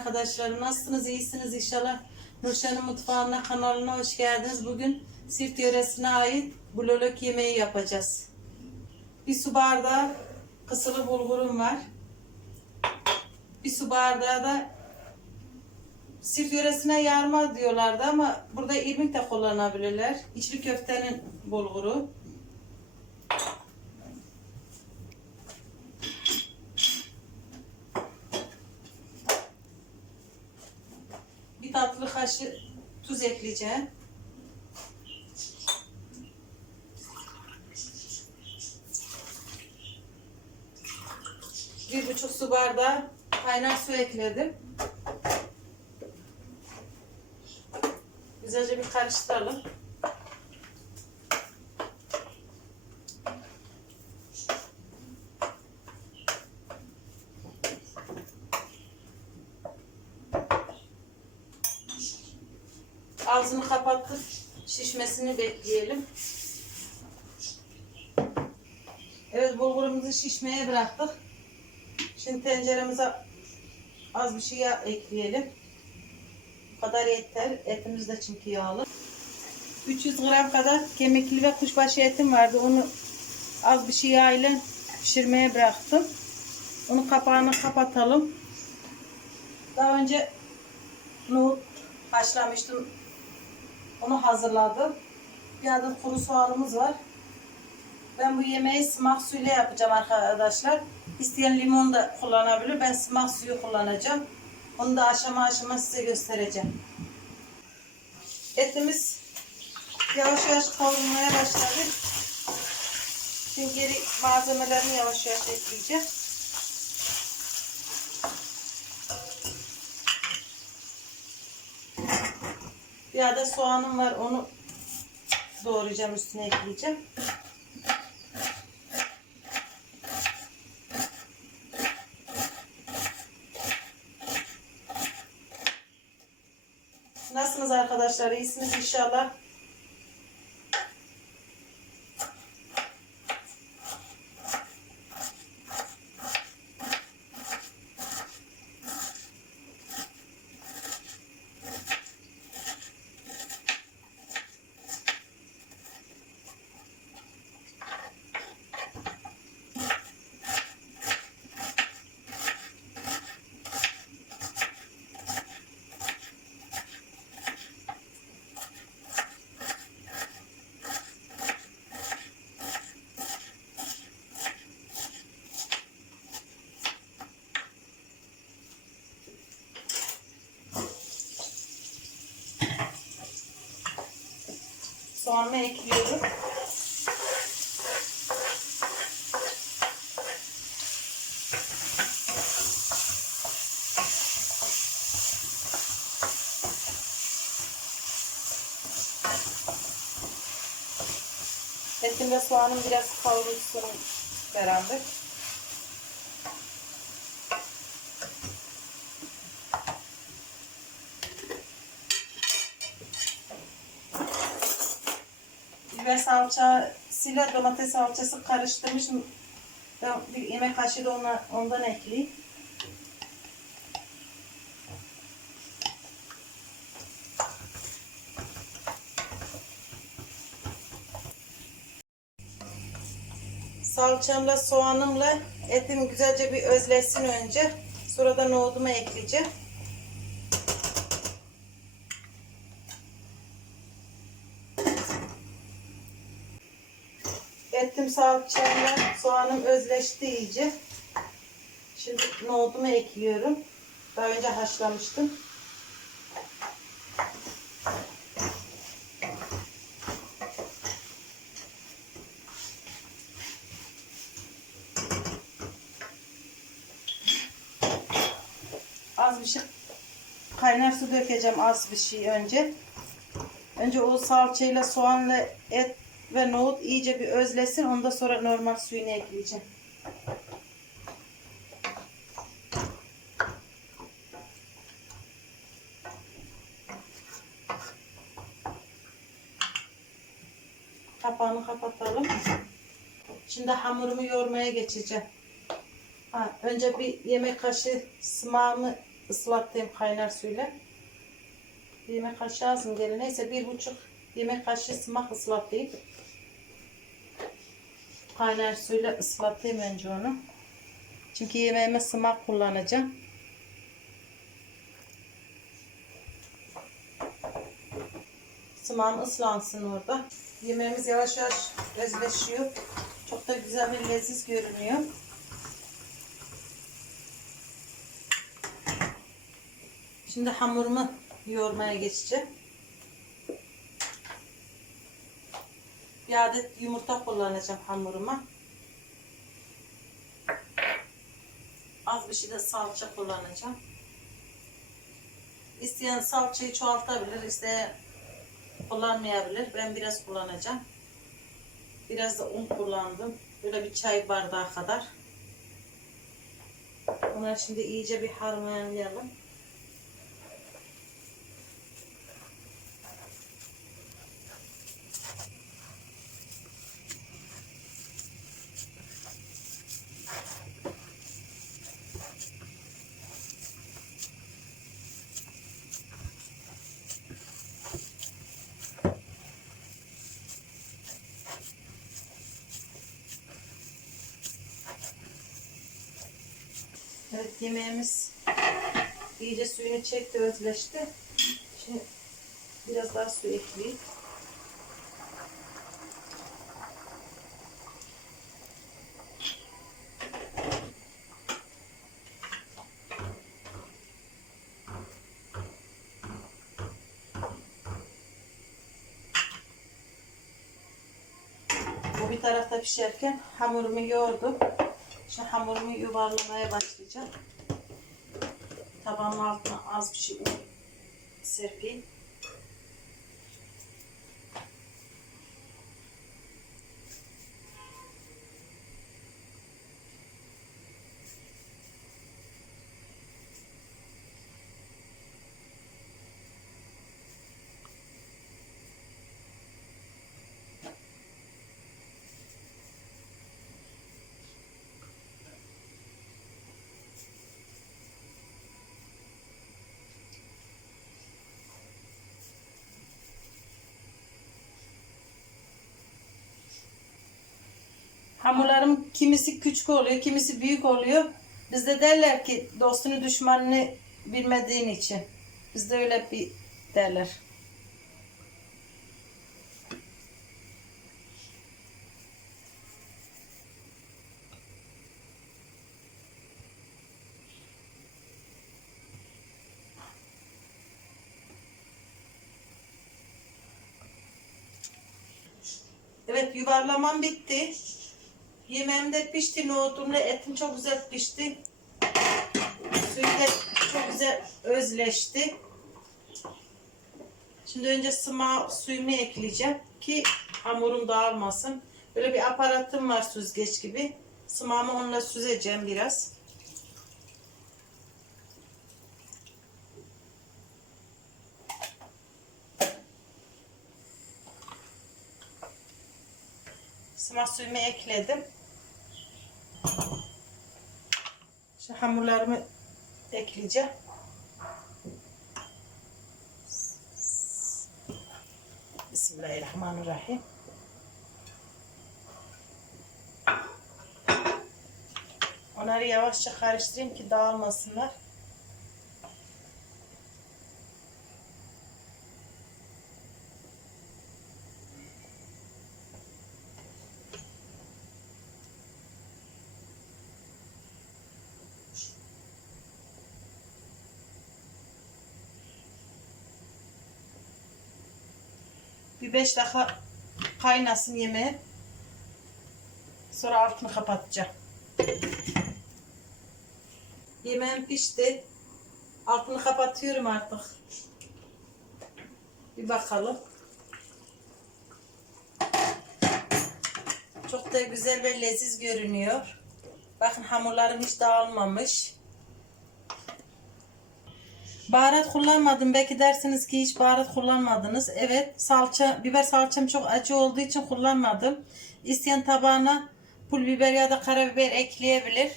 arkadaşlarım. Nasılsınız? İyisiniz inşallah. Nurşen'in mutfağına kanalına hoş geldiniz. Bugün Sirt yöresine ait blolok yemeği yapacağız. Bir su bardağı kısılı bulgurum var. Bir su bardağı da Sirt yöresine yarma diyorlardı ama burada irmik de kullanabilirler. İçli köftenin bulguru. Bir tatlı kaşığı tuz ekleyeceğim. Bir buçuk su bardağı kaynar su ekledim. Güzelce bir karıştıralım. Ağzını kapatıp şişmesini bekleyelim. Evet bulgurumuzu şişmeye bıraktık. Şimdi tenceremize az bir şey yağ ekleyelim. Bu kadar yeter. Etimiz de çünkü yağlı. 300 gram kadar kemikli ve kuşbaşı etim vardı. Onu az bir şey yağ ile pişirmeye bıraktım. Onu kapağını kapatalım. Daha önce nohut haşlamıştım. Onu hazırladım. Bir adet kuru soğanımız var. Ben bu yemeği sımak suyuyla yapacağım arkadaşlar. İsteyen limon da kullanabilir. Ben sımak suyu kullanacağım. Onu da aşama aşama size göstereceğim. Etimiz yavaş yavaş kavrulmaya başladı. Şimdi geri malzemelerini yavaş yavaş ekleyeceğim. Bir adet soğanım var. Onu doğrayacağım. Üstüne ekleyeceğim. Nasılsınız arkadaşlar? İyisiniz inşallah. Soğanımı ekliyorum. Etim ve soğanım biraz kavrulsun beraber. biber salçasıyla domates salçası karıştırmışım. Bir yemek kaşığı da ona, ondan ekleyeyim. Salçamla, soğanımla etim güzelce bir özleşsin önce. Sonra da nohudumu ekleyeceğim. Etim salçayla soğanım özleşti iyice. Şimdi nohudumu ekliyorum. Daha önce haşlamıştım. Az bir şey kaynar su dökeceğim az bir şey önce. Önce o salçayla soğanla et ve nohut iyice bir özlesin. Ondan sonra normal suyunu ekleyeceğim. Kapağını kapatalım. Şimdi hamurumu yoğurmaya geçeceğim. Ha, önce bir yemek kaşığı sımağımı ıslattığım kaynar suyla. Bir yemek kaşığı az mı gelir? Neyse bir buçuk yemek kaşığı sımak ıslatayım. Kaynar suyla ıslatayım önce onu. Çünkü yemeğime sımak kullanacağım. Sımağım ıslansın orada. Yemeğimiz yavaş yavaş özleşiyor. Çok da güzel bir leziz görünüyor. Şimdi hamurumu yoğurmaya geçeceğim. Bir adet yumurta kullanacağım hamuruma. Az bir şey de salça kullanacağım. İsteyen salçayı çoğaltabilir, isteyen kullanmayabilir. Ben biraz kullanacağım. Biraz da un kullandım. Böyle bir çay bardağı kadar. Bunları şimdi iyice bir harmanlayalım. Evet yemeğimiz iyice suyunu çekti, özleşti. Şimdi biraz daha su ekleyeyim. Bir tarafta pişerken hamurumu yoğurdum. Şimdi hamurumu yuvarlamaya başlayacağım. Tabağın altına az bir şey serpeyim. Hamurlarım kimisi küçük oluyor, kimisi büyük oluyor. Bizde derler ki dostunu düşmanını bilmediğin için. Bizde öyle bir derler. Evet yuvarlamam bitti. Yemeğim de pişti. Nohutumla etim çok güzel pişti. Suyu da çok güzel özleşti. Şimdi önce sıma suyumu ekleyeceğim ki hamurum dağılmasın. Böyle bir aparatım var süzgeç gibi. Sımağımı onunla süzeceğim biraz. Sıma suyumu ekledim. Şimdi hamurlarımı ekleyeceğim. Bismillahirrahmanirrahim. Onları yavaşça karıştırayım ki dağılmasınlar. Bir 5 dakika kaynasın yemeği. Sonra altını kapatacağım. Yemeğim pişti. Altını kapatıyorum artık. Bir bakalım. Çok da güzel ve leziz görünüyor. Bakın hamurlarım hiç dağılmamış. Baharat kullanmadım. Belki dersiniz ki hiç baharat kullanmadınız. Evet salça, biber salçam çok acı olduğu için kullanmadım. İsteyen tabağına pul biber ya da karabiber ekleyebilir.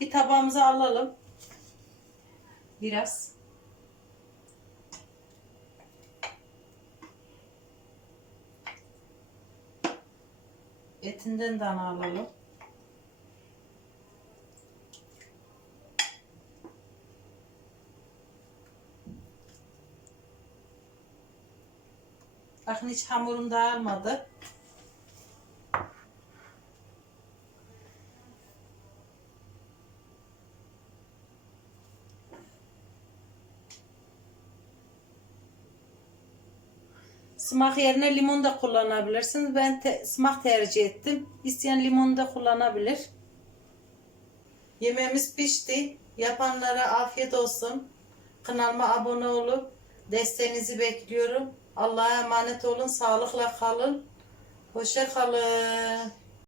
Bir tabağımıza alalım. Biraz. Etinden de alalım. Bakın hiç hamurum dağılmadı. Sımak yerine limon da kullanabilirsiniz. Ben te- sımak tercih ettim. İsteyen limon da kullanabilir. Yemeğimiz pişti. Yapanlara afiyet olsun. Kanalıma abone olup desteğinizi bekliyorum. Allah'a emanet olun. Sağlıkla kalın. Hoşça kalın.